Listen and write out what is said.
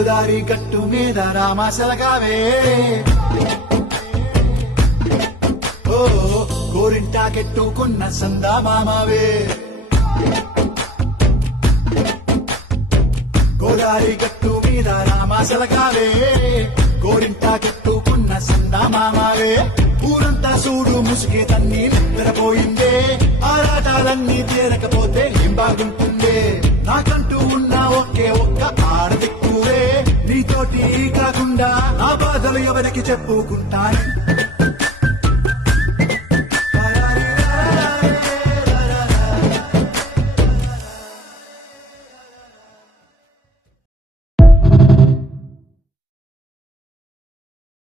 గోదారి గట్టు మీద రామాసలగావే ఓ గోరింటాకెట్టుకున్న సందా మామావే గోదారి గట్టు మీద రామాసలగావే గోరింటాకెట్టుకున్న సందా మామావే ఊరంతా చూడు ముసుగి తన్ని నిద్రపోయిందే ఆరాటాలన్నీ తీరకపోతే ఏం బాగుంటుందే నాకంటూ ఉన్న ఒకే ఒక్క ఆడదిక్కువే నీతోటి కాకుండా నా బాధలు ఎవరికి చెప్పుకుంటాను